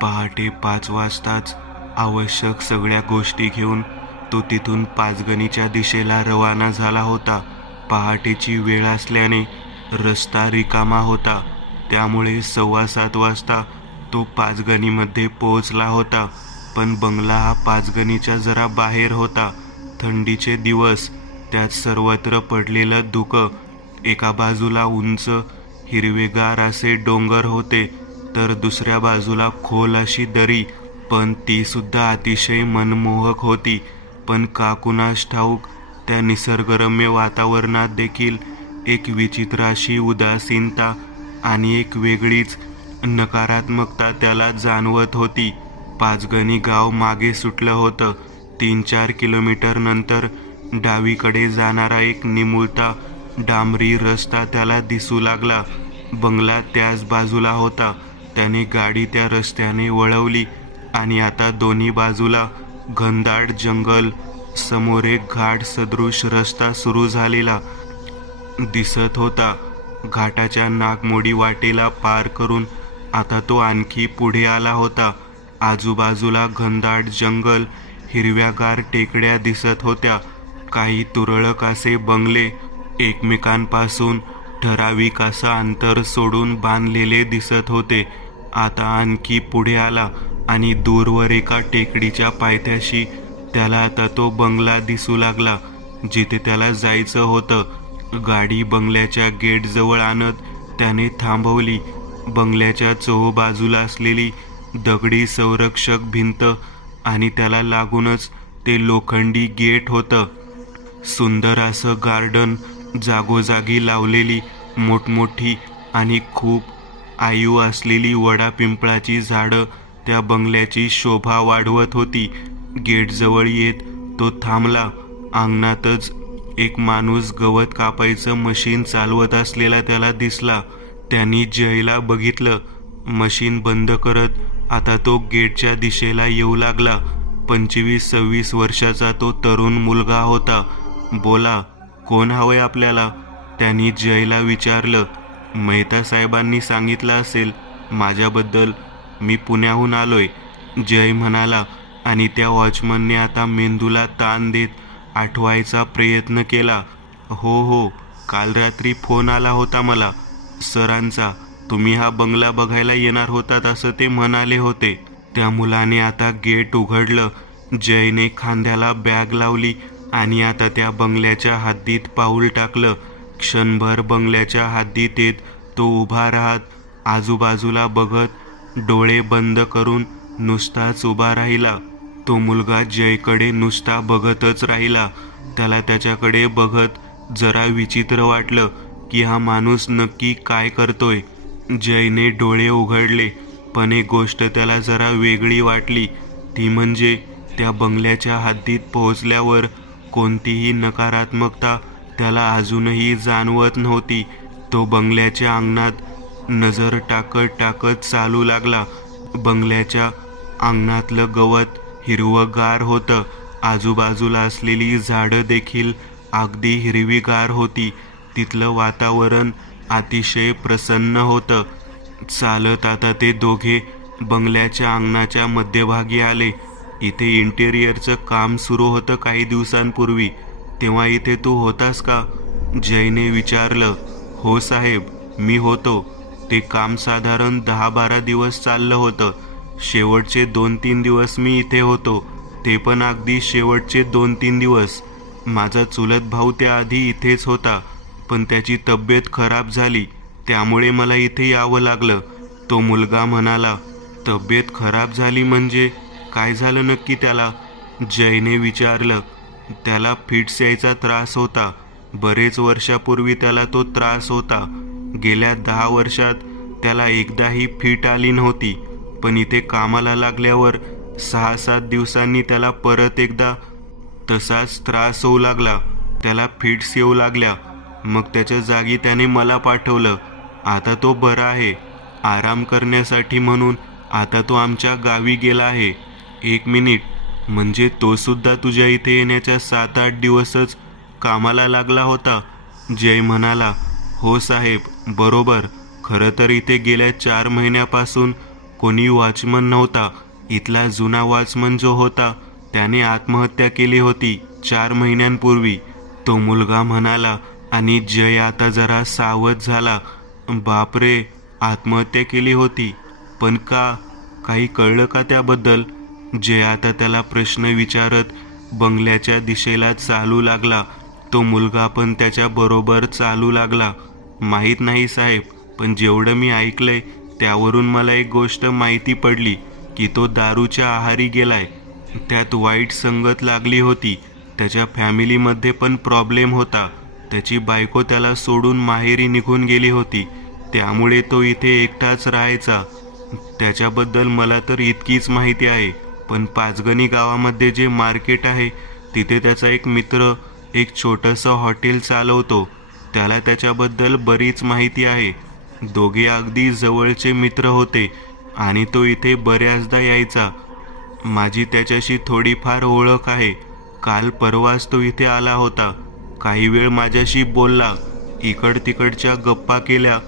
पहाटे 5 वाजताच आवश्यक सगळ्या गोष्टी घेऊन तो तिथून पाचगणीच्या दिशेला रवाना झाला होता. पहाटेची वेळ असल्याने रस्ता रिकामा होता, त्यामुळे 6:15 वाजता तो पाचगणीमध्ये पोहोचला होता. पण बंगला हा पाचगणीच्या जरा बाहेर होता. थंडीचे दिवस, त्यात सर्वत्र पडलेलं धुकं. एका बाजूला उंच हिरवेगार असे डोंगर होते, तर दुसऱ्या बाजूला खोल अशी दरी, पण ती सुद्धा अतिशय मनमोहक होती. पण का कुणास ठाऊक त्या निसर्गरम्य वातावरणात देखील एक विचित्र अशी उदासीनता आणि एक वेगळीच नकारात्मकता त्याला जाणवत होती. पाचगणी गाव मागे सुटलं होतं. 3-4 किलोमीटर नंतर डावीकडे जाणारा एक निमुळता डांबरी रस्ता त्याला दिसू लागला. बंगला त्याच बाजूला होता. त्याने गाडी त्या रस्त्याने वळवली आणि आता दोन्ही बाजूला घनदाट जंगल, समोर एक घाट सदृश रस्ता सुरू झालेला दिसत होता. घाटाच्या नागमोडी वाटेला पार करून आता तो आणखी पुढे आला होता. आजूबाजूला घनदाट जंगल, हिरव्यागार टेकड्या दिसत होत्या. काही तुरळक असे बंगले एकमेकांपासून ठराविक असं अंतर सोडून बांधलेले दिसत होते. आता आणखी पुढे आला आणि दूरवर एका टेकडीच्या पायथ्याशी त्याला आता तो बंगला दिसू लागला, जिथे त्याला जायचं होतं. गाडी बंगल्याच्या गेटजवळ आणत त्याने थांबवली. बंगल्याच्या चोहोबाजूला असलेली दगडी संरक्षक भिंत आणि त्याला लागूनच ते लोखंडी गेट होतं. सुंदर असं गार्डन, जागोजागी लावलेली मोठमोठी आणि खूप आयु असलेली वडा पिंपळाची झाडं त्या बंगल्याची शोभा वाढवत होती. गेटजवळ येत तो थांबला. अंगणातच एक माणूस गवत कापायचं मशीन चालवत असलेला त्याला दिसला. त्यांनी जयला बघितलं. मशीन बंद करत आता तो गेटच्या दिशेला येऊ लागला. 25-26 वर्षाचा तो तरुण मुलगा होता. बोला, कोण हवंय आपल्याला? त्यांनी जयला विचारलं. मेहता साहेबांनी सांगितलं असेल माझ्याबद्दल. मी पुण्याहून आलोय, जय म्हणाला. आणि त्या वॉचमनने आता मेंदूला ताण देत आठवायचा प्रयत्न केला. हो, काल रात्री फोन आला होता मला सरांचा. तुम्ही हा बंगला बघायला येणार होतात असं ते म्हणाले होते. त्या मुलाने आता गेट उघडलं. जयने खांद्याला बॅग लावली आणि आता त्या बंगल्याच्या हद्दीत पाऊल टाकलं. क्षणभर बंगल्याच्या हद्दीत येत तो उभा राहत आजूबाजूला बघत, डोळे बंद करून नुसताच उभा राहिला. तो मुलगा जयकडे नुसता बघतच राहिला. त्याला त्याच्याकडे बघत जरा विचित्र वाटलं की हा माणूस नक्की काय करतोय. जयने डोळे उघडले, पण एक गोष्ट त्याला जरा वेगळी वाटली. ती म्हणजे त्या बंगल्याच्या हद्दीत पोहोचल्यावर कोणतीही नकारात्मकता त्याला अजूनही जाणवत नव्हती. तो बंगल्याच्या अंगणात नजर टाकत चालू लागला. बंगल्याच्या अंगणातलं गवत हिरवंगार होतं. आजूबाजूला असलेली झाडं देखील अगदी हिरवीगार होती. तिथलं वातावरण अतिशय प्रसन्न होतं. चालत आता ते दोघे बंगल्याच्या अंगणाच्या मध्यभागी आले. इथे इंटेरियरचं काम सुरू होतं काही दिवसांपूर्वी. तेव्हा इथे तू होतास का? जयने विचारलं. हो साहेब, मी होतो. ते काम साधारण 10-12 दिवस चाललं होतं. शेवटचे 2-3 दिवस मी इथे होतो. ते पण अगदी शेवटचे 2-3 दिवस. माझा चुलत भाऊ त्याआधी इथेच होता, पण त्याची तब्येत खराब झाली, त्यामुळे मला इथे यावं लागलं, तो मुलगा म्हणाला. तब्येत खराब झाली म्हणजे काय झालं नक्की त्याला? जयने विचारलं. त्याला फिट्स यायचा त्रास होता. बरेच वर्षापूर्वी त्याला तो त्रास होता. गेल्या 10 वर्षात त्याला एकदाही फिट आली नव्हती. पण इथे कामाला लागल्यावर 6-7 दिवसांनी त्याला परत एकदा तसाच त्रास होऊ लागला. त्याला फिट्स येऊ लागल्या. मग त्याच्या जागी त्याने मला पाठवलं. आता तो बरा आहे. आराम करण्यासाठी म्हणून आता तो आमच्या गावी गेला आहे. 1 मिनिट, म्हणजे तो सुद्धा तुझ्या इथे येण्याच्या 7-8 दिवसच कामाला लागला होता? जय म्हणाला. हो साहेब, बरोबर. खरं तर इथे गेल्या 4 महिन्यापासून कोणी वॉचमन नव्हता. इथला जुना वॉचमन जो होता त्याने आत्महत्या केली होती 4 महिन्यांपूर्वी, तो मुलगा म्हणाला. आणि जय आता जरा सावध झाला. बापरे, आत्महत्या केली होती, पण का? काही कळलं का त्याबद्दल? जय आता त्याला प्रश्न विचारत बंगल्याच्या दिशेला चालू लागला. तो मुलगा पण त्याच्या बरोबर चालू लागला. माहीत नाही साहेब, पण जेवढं मी ऐकलंय त्यावरून मला एक गोष्ट माहिती पडली की तो दारूच्या आहारी गेलाय. त्यात वाईट संगत लागली होती. त्याच्या फॅमिलीमध्ये पण प्रॉब्लेम होता. त्याची बायको त्याला सोडून माहेरी निघून गेली होती, त्यामुळे तो इथे एकटाच राहायचा. त्याच्याबद्दल मला तर इतकीच माहिती आहे. पण पाचगणी गावामध्ये जे मार्केट आहे तिथे त्याचा एक मित्र एक छोटंसं हॉटेल चालवतो. त्याला त्याच्याबद्दल बरीच माहिती आहे. दोघे अगदी जवळचे मित्र होते आणि तो इथे बऱ्याचदा यायचा. माझी त्याच्याशी थोडीफार ओळख आहे. काल परवाच तो इथे आला होता. काही वेळ माझ्याशी बोलला, इकड तिकडच्या गप्पा केल्या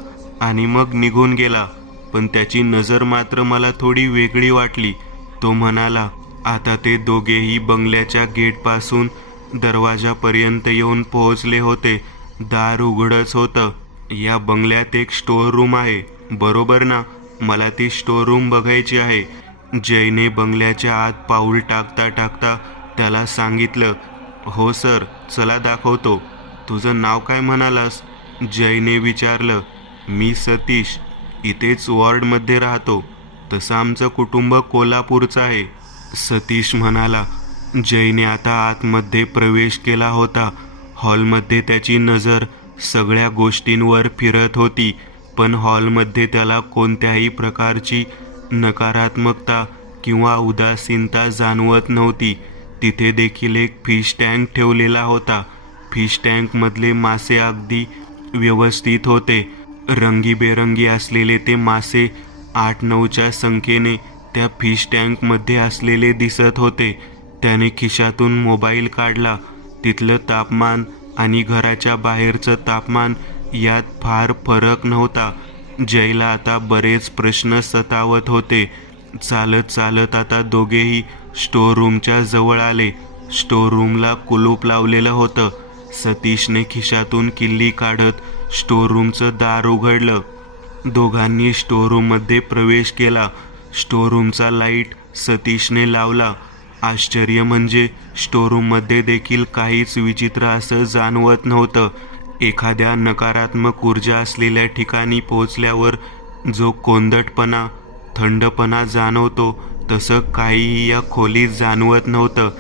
आणि मग निघून गेला. पण त्याची नजर मात्र मला थोडी वेगळी वाटली. तो म्हणाला. आता ते दोघेही बंगल्याच्या गेटपासून दरवाजापर्यंत येऊन पोहोचले होते. दार उघडच होतं. या बंगल्यात एक स्टोअर रूम आहे, बरोबर ना? मला ती स्टोअर रूम बघायची आहे. जयने बंगल्याच्या आत पाऊल टाकता टाकता त्याला सांगितलं. हो सर, चला दाखवतो. तुझं नाव काय म्हणालास? जयने विचारलं. मी सतीश, इथेच वॉर्डमध्ये राहतो. तसं आमचं कुटुंब कोल्हापूरचं आहे, सतीश म्हणाला. जयने आता आतमध्ये प्रवेश केला होता. हॉलमध्ये त्याची नजर सगळ्या गोष्टींवर फिरत होती, पण हॉलमध्ये त्याला कोणत्याही प्रकारची नकारात्मकता किंवा उदासीनता जाणवत नव्हती. तिथे देखील एक फिश टँक ठेवलेला होता. फिश टँकमधले मासे अगदी व्यवस्थित होते. रंगीबेरंगी असलेले ते मासे 8-9च्या संख्येने त्या फिश टँकमध्ये असलेले दिसत होते. त्याने खिशातून मोबाईल काढला. तिथलं तापमान आणि घराच्या बाहेरचं तापमान यात फार फरक नव्हता. जयला आता बरेच प्रश्न सतावत होते. चालत चालत आता दोघेही स्टोअर रूमच्या जवळ आले. स्टोअर रूमला कुलूप लावलेलं होतं. सतीशने खिशातून किल्ली काढत स्टोअर रूमचं दार उघडलं. दोघांनी स्टोअर रूममध्ये प्रवेश केला. स्टोअर रूमचा लाईट सतीशने लावला. आश्चर्य म्हणजे स्टोअर रूममध्ये देखील काहीच विचित्र असं जाणवत नव्हतं. एखाद्या नकारात्मक ऊर्जा असलेल्या ठिकाणी पोहोचल्यावर जो कोंदटपणा, थंडपणा जाणवतो तसं काहीही या खोलीत जाणवत नव्हतं.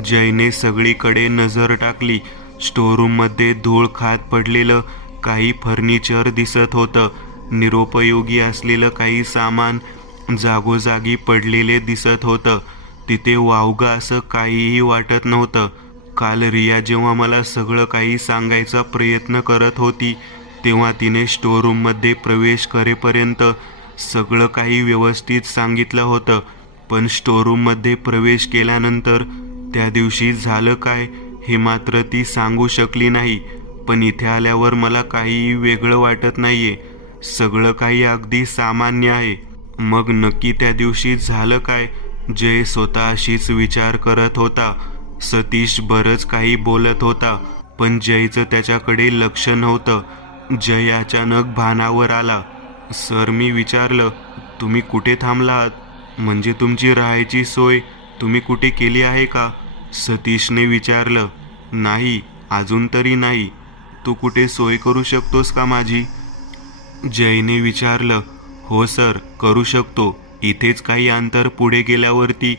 जयने सगळीकडे नजर टाकली. स्टोअर रूममध्ये धूळ खात पडलेलं काही फर्निचर दिसत होतं. निरुपयोगी असलेलं काही सामान जागोजागी पडलेले दिसत होतं. तिथे वावगं असं काहीही वाटत नव्हतं. काल रिया जेव्हा मला सगळं काही सांगायचा प्रयत्न करत होती तेव्हा तिने स्टोअर रूममध्ये प्रवेश करेपर्यंत सगळं काही व्यवस्थित सांगितलं होतं. पण स्टोअर रूममध्ये प्रवेश केल्यानंतर त्या दिवशी झालं काय हे मात्र ती सांगू शकली नाही. पण इथे आल्यावर मला काहीही वेगळं वाटत नाहीये. सगळं काही अगदी सामान्य आहे. मग नक्की त्या दिवशी झालं काय? जय स्वतःशीच विचार करत होता. सतीश बरंच काही बोलत होता, पण जयचं त्याच्याकडे लक्ष नव्हतं. जय अचानक भानावर आला. सर, मी विचारलं, तुम्ही कुठे थांबलात? म्हणजे तुमची राहायची सोय तुम्ही कुठे केली आहे का? सतीशने विचारलं. नाही, अजून तरी नाही. तू कुठे सोय करू शकतोस का माझी? जयने विचारलं. हो सर, करू शकतो. इथेच काही अंतर पुढे गेल्यावरती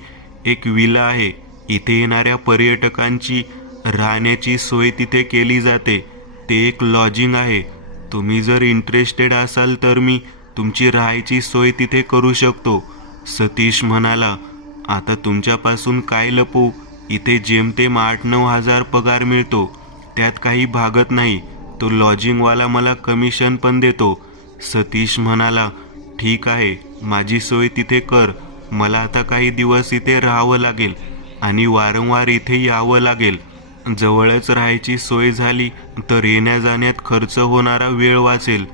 एक विला आहे. इथे येणाऱ्या पर्यटकांची राहण्याची सोय तिथे केली जाते. ते एक लॉजिंग आहे. तुम्ही जर इंटरेस्टेड असाल तर मी तुमची राहायची सोय तिथे करू शकतो, सतीश म्हणाला. आता तुमच्यापासून काय लपवू? इथे जेमतेम 8-9 हजार पगार मिळतो. त्यात काही भागत नाही. तो लॉजिंगवाला मला कमिशन पण देतो, सतीश म्हणाला. ठीक आहे, माझी सोय तिथे कर. मला आता काही दिवस इथे राहावं लागेल आणि वारंवार इथे यावं लागेल. जवळच राहायची सोय झाली तर येण्या जाण्यात खर्च होणारा वेळ वाचेल,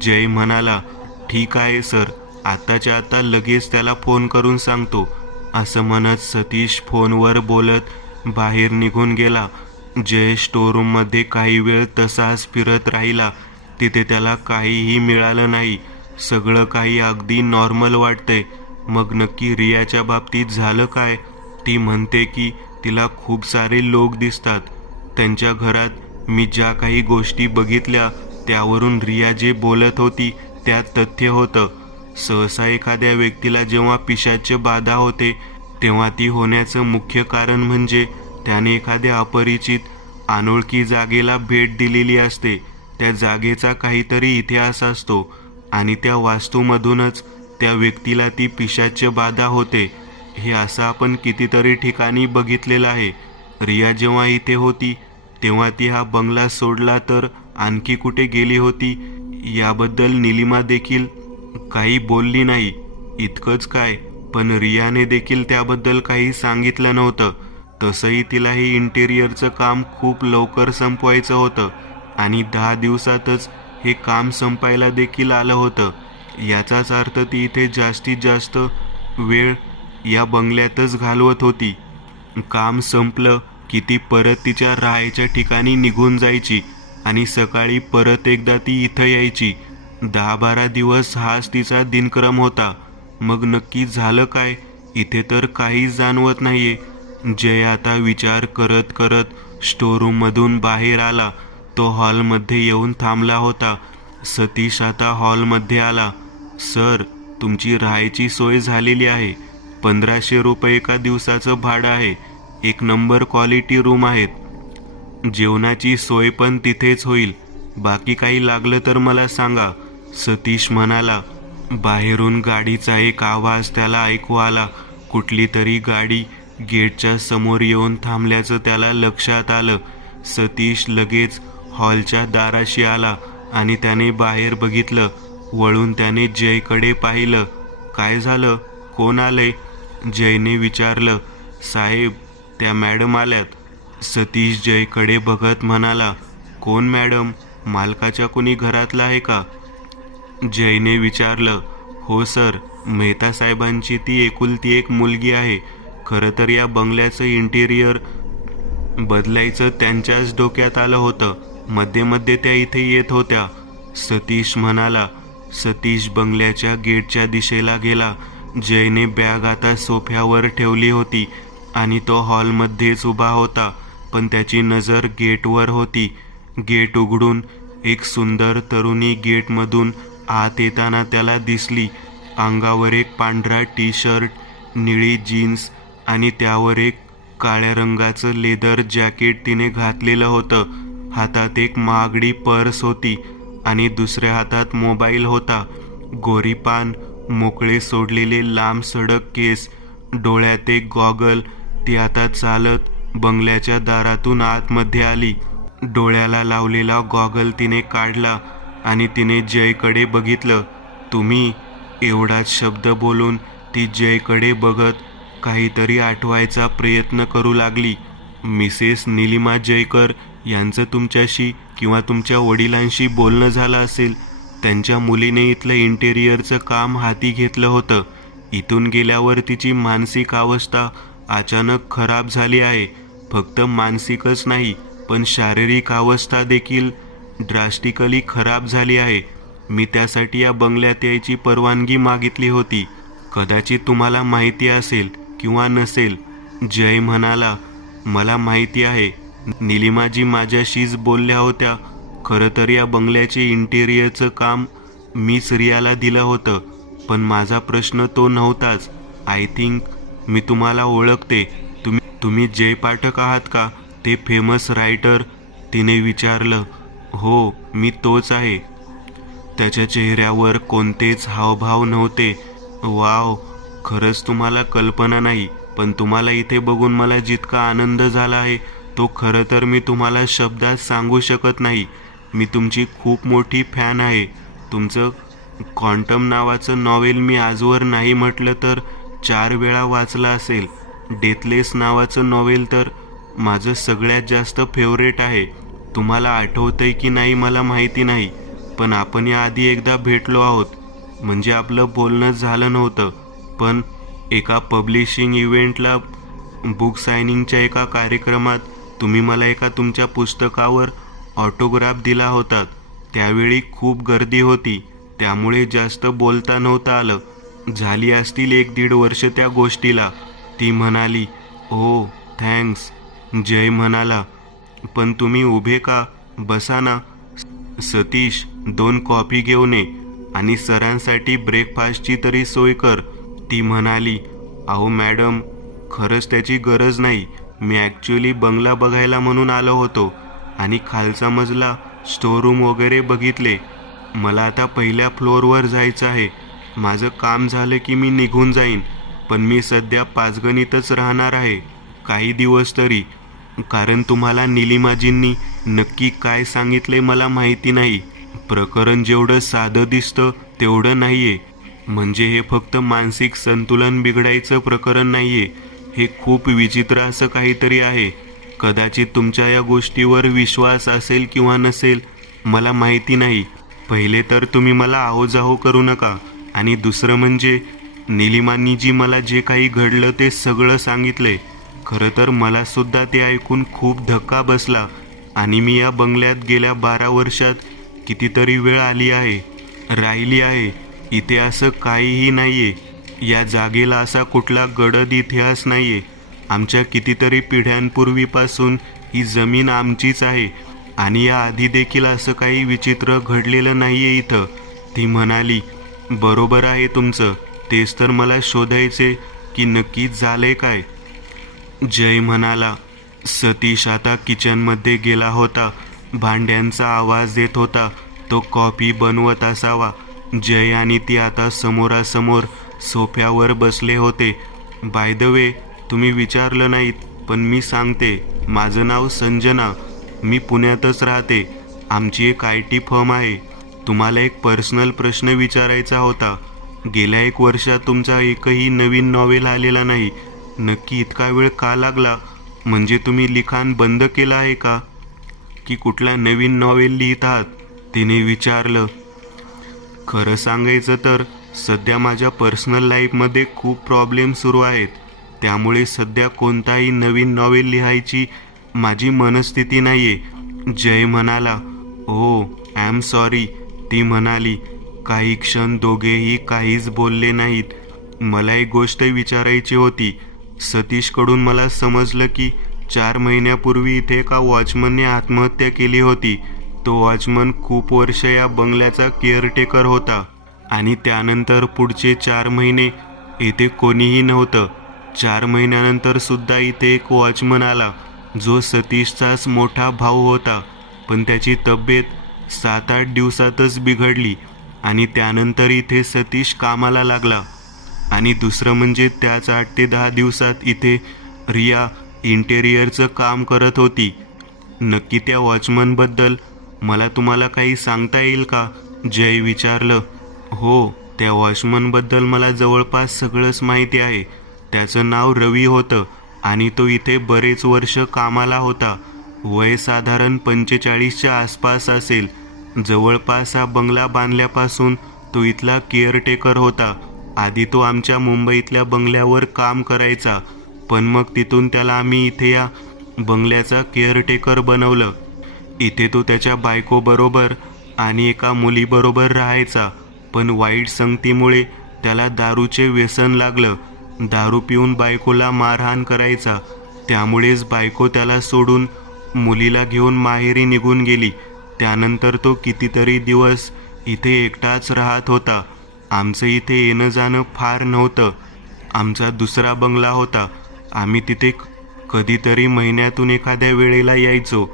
जय म्हणाला. ठीक आहे सर, आताच्या आता लगेच त्याला फोन करून सांगतो, असं म्हणत सतीश फोनवर बोलत बाहेर निघून गेला. जय स्टोरूममध्ये काही वेळ तसाच फिरत राहिला. तिथे त्याला काहीही मिळालं नाही. सगळं काही अगदी नॉर्मल वाटतंय. मग नक्की रियाच्या बाबतीत झालं काय? ती म्हणते की तिला खूप सारे लोक दिसतात. त्यांच्या घरात मी ज्या काही गोष्टी बघितल्या त्यावरून रिया जे बोलत होती त्यात तथ्य होतं. सहसा एखाद्या व्यक्तीला जेव्हा पिशाच्य बाधा होते तेव्हा ती होण्याचं मुख्य कारण म्हणजे त्याने एखाद्या अपरिचित अनोळखी जागेला भेट दिलेली असते. त्या जागेचा काहीतरी इतिहास असतो आणि त्या वास्तूमधूनच त्या व्यक्तीला ती पिशाच्य बाधा होते. हे असं आपण कितीतरी ठिकाणी बघितलेलं आहे. रिया जेव्हा इथे होती तेव्हा ती हा बंगला सोडला तर आणखी कुठे गेली होती याबद्दल निलिमा देखील काही बोलली नाही. इतकंच काय, पण रियाने देखील त्याबद्दल काही सांगितलं नव्हतं. तसंही तिला हे इंटेरियरचं काम खूप लवकर संपवायचं होतं आणि 10 दिवसातच हे काम संपायला देखील आलं होतं. याचाच अर्थ ती इथे जास्तीत जास्त वेळ या बंगल्यातच घालवत होती. काम संपलं की ती परत तिच्या राहायच्या ठिकाणी निघून जायची आणि सकाळी परत एकदा ती इथं यायची. 10-12 दिवस हाच तिचा दिनक्रम होता. मग नक्की झालं काय? इथे तर काहीच जाणवत नाहीये. जय आता विचार करत करत स्टोरूममधून बाहेर आला. तो हॉलमध्ये येऊन थांबला होता. सतीश आता हॉलमध्ये आला. सर, तुमची राहायची सोय झालेली आहे. 1500 रुपये एका दिवसाचं भाडं आहे. एक नंबर क्वालिटी रूम आहेत. जेवणाची सोय पण तिथेच होईल. बाकी काही लागलं तर मला सांगा, सतीश म्हणाला. बाहेरून गाडीचा एक आवाज त्याला ऐकू आला. कुठली तरी गाडी गेटच्या समोर येऊन थांबल्याचं त्याला लक्षात आलं. सतीश लगेच हॉलच्या दाराशी आला आणि त्याने बाहेर बघितलं. वळून त्याने जयकडे पाहिलं. काय झालं? कोण आले? जयने विचारलं. साहेब, त्या मॅडम आल्यात. सतीश जयकडे बघत म्हणाला. कोण मॅडम? मालकाच्या कोणी घरातला आहे का? जयने विचारलं. हो सर, मेहता साहेबांची ती एकुलती एक मुलगी आहे. खरं तर या बंगल्याचं इंटेरियर बदलायचं त्यांच्याच डोक्यात आलं होतं. मध्ये मध्ये त्या इथे येत होत्या, सतीश म्हणाला. सतीश बंगल्याच्या गेटच्या दिशेला गेला. जयने बॅग आता सोफ्यावर ठेवली होती आणि तो हॉलमध्येच उभा होता, पण त्याची नजर गेटवर होती. गेट उघडून एक सुंदर तरुणी गेटमधून आत येताना त्याला दिसली. अंगावर एक पांढरा टी शर्ट, निळी जीन्स आणि त्यावर एक काळ्या रंगाचं लेदर जॅकेट तिने घातलेलं होतं. हातात एक महागडी पर्स होती आणि दुसऱ्या हातात मोबाईल होता. गोरी पान, मोकळे सोडलेले लांब सडक केस, डोळ्यात एक गॉगल. ती आता चालत बंगल्याच्या दारातून आतमध्ये आली. डोळ्याला लावलेला गॉगल तिने काढला आणि तिने जयकडे बघितलं. तुम्ही? एवढाच शब्द बोलून ती जयकडे बघत काहीतरी आठवायचा प्रयत्न करू लागली. मिसेस निलिमा जयकर यांचं तुमच्याशी किंवा तुमच्या वडिलांशी बोलणं झालं असेल. त्यांच्या मुलीने इथलं इंटेरियरचं काम हाती घेतलं होतं. इथून गेल्यावर तिची मानसिक अवस्था अचानक खराब झाली आहे. फक्त मानसिकच नाही, पण शारीरिक अवस्था देखील ड्रास्टिकली खराब झाली आहे. मी त्यासाठी या बंगल्यात यायची परवानगी मागितली होती. कदाचित तुम्हाला माहिती असेल किंवा नसेल. जय म्हणाला. मला माहिती आहे. निलिमाजी माझ्याशीच बोलल्या होत्या. खरं तर या बंगल्याचे इंटेरियरचं काम मीच रियाला दिलं होतं, पण माझा प्रश्न तो नव्हताच. आय थिंक मी तुम्हाला ओळखते. तुम्ही जय पाठक आहात का, ते फेमस रायटर? तिने विचारलं. हो, मी तोच आहे. त्याच्या चेहऱ्यावर कोणतेच हावभाव नव्हते. वाव, खरंच तुम्हाला कल्पना नाही, पण तुम्हाला इथे बघून मला जितका आनंद झाला आहे तो खरं तर मी तुम्हाला शब्दात सांगू शकत नाही. मी तुमची खूप मोठी फॅन आहे. तुमचं क्वांटम नावाचं नॉवेल मी आजवर नाही म्हटलं तर 4 वेळा वाचलं असेल. डेथलेस नावाचं नॉवेल तर माझं सगळ्यात जास्त फेवरेट आहे. तुम्हाला आठवतंय की नाही मला माहिती नाही, पण आपण याआधी एकदा भेटलो आहोत. म्हणजे आपलं बोलणं झालं नव्हतं, पण एका पब्लिशिंग इव्हेंटला बुक सायनिंगच्या एका कार्यक्रमात तुम्ही मला एका तुमच्या पुस्तकावर ऑटोग्राफ दिला होता. त्यावेळी खूप गर्दी होती, त्यामुळे जास्त बोलता नव्हतं आलं. झाली असतील 1-1.5 वर्ष त्या गोष्टीला. ती म्हणाली, ओ थँक्स. जय म्हणाला, पण तुम्ही उभे का? बसा ना. सतीश, 2 कॉफी घेऊन ये आणि सरांसाठी ब्रेकफास्टची तरी सोय कर. ती म्हणाली, अहो मॅडम, खरंच त्याची गरज नाही. मी ॲक्च्युली बंगला बघायला म्हणून आलो होतो आणि खालचा मजला, स्टोअरूम वगैरे बघितले. मला आता पहिल्या फ्लोअरवर जायचं आहे. माझं काम झालं की मी निघून जाईन, पण मी सध्या पाचगणीतच राहणार आहे काही दिवस तरी. कारण तुम्हाला निलिमाजींनी नक्की काय सांगितले मला माहिती नाही. प्रकरण जेवढं साधं दिसतं तेवढं नाही आहे. म्हणजे हे फक्त मानसिक संतुलन बिघडायचं प्रकरण नाही आहे. हे खूप विचित्र असं काहीतरी आहे. कदाचित तुमच्या या गोष्टीवर विश्वास असेल किंवा नसेल, मला माहिती नाही. पहिले तर तुम्ही मला आहोजाहो करू नका. आणि दुसरं म्हणजे निलिमांनी जी मला जे काही घडलं ते सगळं सांगितलंय. खरं तर मला सुद्धा ते ऐकून खूप धक्का बसला. आणि मी या बंगल्यात गेल्या 12 वर्षात कितीतरी वेळ राहिली आहे. इथे असं काहीही नाहीये. या जागेला असा कुठला गडद इतिहास नाहीये. आमच्या कितीतरी पिढ्यांपूर्वीपासून ही जमीन आमचीच आहे आणि या आधी देखील असं काही विचित्र घडलेलं नाहीये इथं. ती म्हणाली, बरोबर आहे तुमचं. तेच तर मला शोधायचे की नक्की झालंय काय. जय म्हणाला. सतीश आता किचनमध्ये गेला होता. भांड्यांचा आवाज येत होता. तो कॉफी बनवत असावा. जय आणि ती आता समोरासमोर सोफ्यावर बसले होते. बाय द वे, तुम्ही विचारलं नाहीत, पण मी सांगते, माझं नाव संजना. मी पुण्यातच राहते. आमची एक IT फर्म आहे. तुम्हाला एक पर्सनल प्रश्न विचारायचा होता. गेल्या 1 वर्षात तुमचा एकही नवीन नॉवेल आलेला नाही. नक्की इतका वेळ का लागला? म्हणजे तुम्ही लिखाण बंद केलं आहे का, की कुठला नवीन नॉवेल लिहित आहात? तिने विचारलं. खरं सांगायचं तर सध्या माझ्या पर्सनल लाईफमध्ये खूप प्रॉब्लेम सुरू आहेत. त्यामुळे सध्या कोणताही नवीन नॉवेल लिहायची माझी मनस्थिती नाहीये. जय म्हणाला. ओ आय एम सॉरी. ती म्हणाली. काही क्षण दोघेही काहीच बोलले नाहीत. मला एक गोष्ट विचारायची होती. सतीशकडून मला समजलं की 4 महिन्यापूर्वी इथे एका वॉचमनने आत्महत्या केली होती. तो वॉचमन खूप वर्ष या बंगल्याचा केअरटेकर होता आणि त्यानंतर पुढचे 4 महिने इथे कोणीही नव्हतं. 4 महिन्यानंतर सुद्धा इथे एक वॉचमन आला, जो सतीशचाच मोठा भाऊ होता. पण त्याची तब्येत 7-8 दिवसातच बिघडली आणि त्यानंतर इथे सतीश कामाला लागला. आणि दुसरं म्हणजे त्याच 8 ते 10 दिवसात इथे रिया इंटेरियरचं काम करत होती. नक्की त्या वॉचमनबद्दल मला तुम्हाला काही सांगता येईल का? जय विचारलं. हो, त्या वॉचमनबद्दल मला जवळपास सगळंच माहिती आहे. त्याचं नाव रवी होतं आणि तो इथे बरेच वर्ष कामाला होता. वय साधारण 45च्या आसपास असेल. जवळपास हा बंगला बांधल्यापासून तो इथला केअरटेकर होता. आधी तो आमच्या मुंबईतल्या बंगल्यावर काम करायचा, पण मग तिथून त्याला आम्ही इथे या बंगल्याचा केअरटेकर बनवलं. इथे तो त्याच्या बायकोबरोबर आणि एका मुलीबरोबर राहायचा. पण वाईट संगतीमुळे त्याला दारूचे व्यसन लागलं. दारू पिऊन बायकोला मारहाण करायचा. त्यामुळेच बायको त्याला सोडून मुलीला घेऊन माहेरी निघून गेली. त्यानंतर तो कितीतरी दिवस इथे एकटाच राहत होता. आमचं इथे येणं जाणं फार नव्हतं. आमचा दुसरा बंगला होता. आम्ही तिथे कधीतरी महिन्यातून एखाद्या वेळेला यायचो.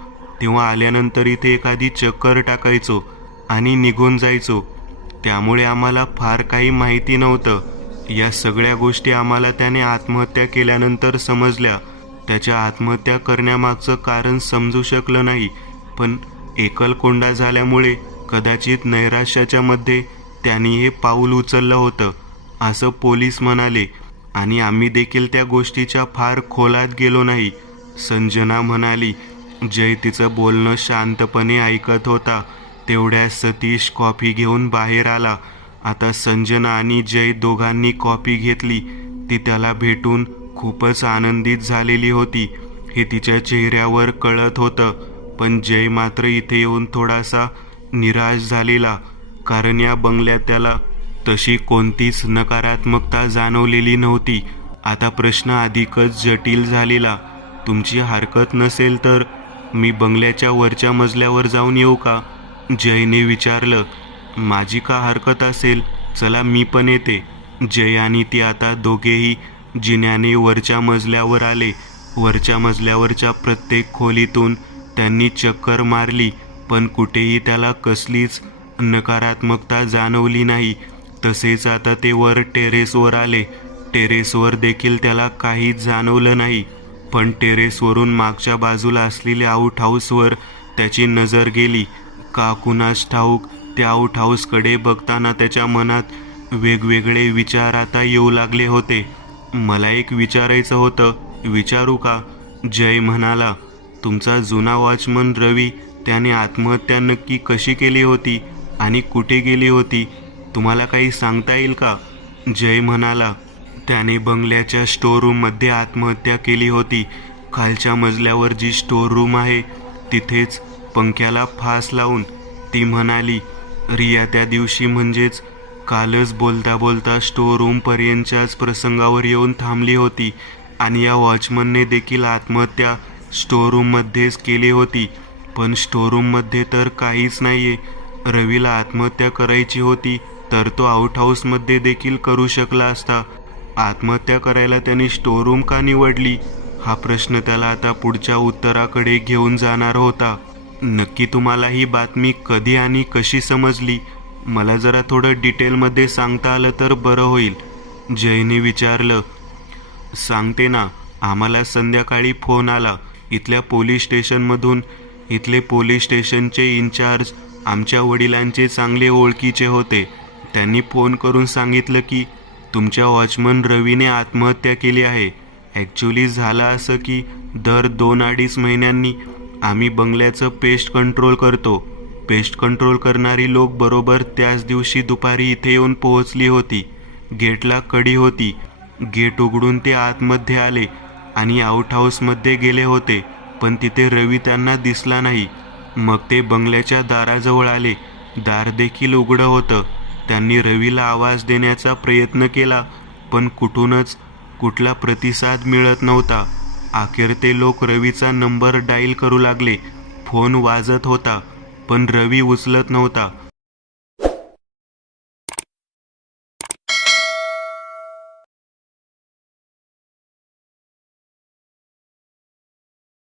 तेव्हा आल्यानंतर इथे एखादी चक्कर टाकायचो आणि निघून जायचो. त्यामुळे आम्हाला फार काही माहिती नव्हतं. या सगळ्या गोष्टी आम्हाला त्याने आत्महत्या केल्यानंतर समजल्या. त्याच्या आत्महत्या करण्यामागचं कारण समजू शकलं नाही, पण एकलकोंडा झाल्यामुळे कदाचित नैराश्याच्या मध्ये त्यांनी हे पाऊल उचललं होतं, असं पोलीस म्हणाले. आणि आम्ही देखील त्या गोष्टीच्या फार खोलात गेलो नाही, संजना म्हणाली. जय तिचं बोलणं शांतपणे ऐकत होता. तेवढ्यात सतीश कॉफी घेऊन बाहेर आला आता संजना आणि जय दोघांनी कॉपी घेतली. ती त्याला भेटून खूपच आनंदित झालेली होती हे तिच्या चेहऱ्यावर कळत होतं. पण जय मात्र इथे येऊन थोडासा निराश झालेला, कारण या बंगल्यात त्याला तशी कोणतीच नकारात्मकता जाणवलेली नव्हती. आता प्रश्न अधिकच जटिल झालेला. तुमची हरकत नसेल तर मी बंगल्याच्या वरच्या मजल्यावर जाऊन येऊ का? जयने विचारलं. माझी का हरकत असेल, चला मी पण येते. जय आणि ती आता दोघेही जिन्याने वरच्या मजल्यावर आले. वरच्या मजल्यावरच्या प्रत्येक खोलीतून त्यांनी चक्कर मारली, पण कुठेही त्याला कसलीच नकारात्मकता जाणवली नाही. तसेच आता ते वर टेरेसवर आले. टेरेसवर देखील त्याला काहीच जाणवलं नाही. पण टेरेसवरून मागच्या बाजूला असलेल्या आउट हाऊसवर त्याची नजर गेली. का कुणास ठाऊक त्या आउट हाऊसकडे बघताना त्याच्या मनात वेगवेगळे विचार आता येऊ लागले होते. मला एक विचारायचं होतं, विचारू का? जय म्हणाला. तुमचा जुना वॉचमन रवी, त्याने आत्महत्या नक्की कशी केली होती आणि कुठे गेली होती, तुम्हाला काही सांगता येईल का? जय म्हणाला. त्याने बंगल्याच्या स्टोर रूममध्ये आत्महत्या केली होती. खालच्या मजल्यावर जी स्टोर रूम आहे तिथेच पंख्याला फास लावून. ती म्हणाली. रिया त्या दिवशी म्हणजेच कालच बोलता बोलता स्टोर रूमपर्यंतच्याच प्रसंगावर येऊन थांबली होती आणि या वॉचमनने देखील आत्महत्या स्टोर रूममध्येच केली होती. पण स्टोर रूममध्ये तर काहीच नाहीये. रवीला आत्महत्या करायची होती तर तो आउट हाऊसमध्ये देखील करू शकला असता. आत्महत्या करायला त्याने स्टोर रूम का निवडली, हा प्रश्न त्याला आता पुढच्या उत्तराकडे घेऊन जाणार होता. नक्की तुम्हाला ही बातमी कधी आणि कशी समजली, मला जरा थोडं डिटेलमध्ये सांगता आलं तर बरं होईल, जयने विचारलं. सांगते ना. आम्हाला संध्याकाळी फोन आला इथल्या पोलीस स्टेशनमधून. इथले पोलीस स्टेशनचे इन्चार्ज आमच्या वडिलांचे चांगले ओळखीचे होते. त्यांनी फोन करून सांगितलं की तुमच्या वॉचमन रवीने आत्महत्या केली आहे. ॲक्च्युली झालं असं की दर 2-2.5 महिन्यांनी आम्ही बंगल्याचं पेस्ट कंट्रोल करतो. पेस्ट कंट्रोल करणारी लोक बरोबर त्याच दिवशी दुपारी इथे येऊन पोहोचली होती. गेटला कडी होती. गेट उघडून ते आतमध्ये आले आणि आउट हाऊसमध्ये गेले होते, पण तिथे रवी त्यांना दिसला नाही. मग ते बंगल्याच्या दाराजवळ आले. दार देखील उघडं होतं. त्यांनी रवीला आवाज देण्याचा प्रयत्न केला, पण कुठूनच कुठला प्रतिसाद मिळत नव्हता. अखेर ते लोक रवीचा नंबर डायल करू लागले. फोन वाजत होता, पण रवी उचलत नव्हता.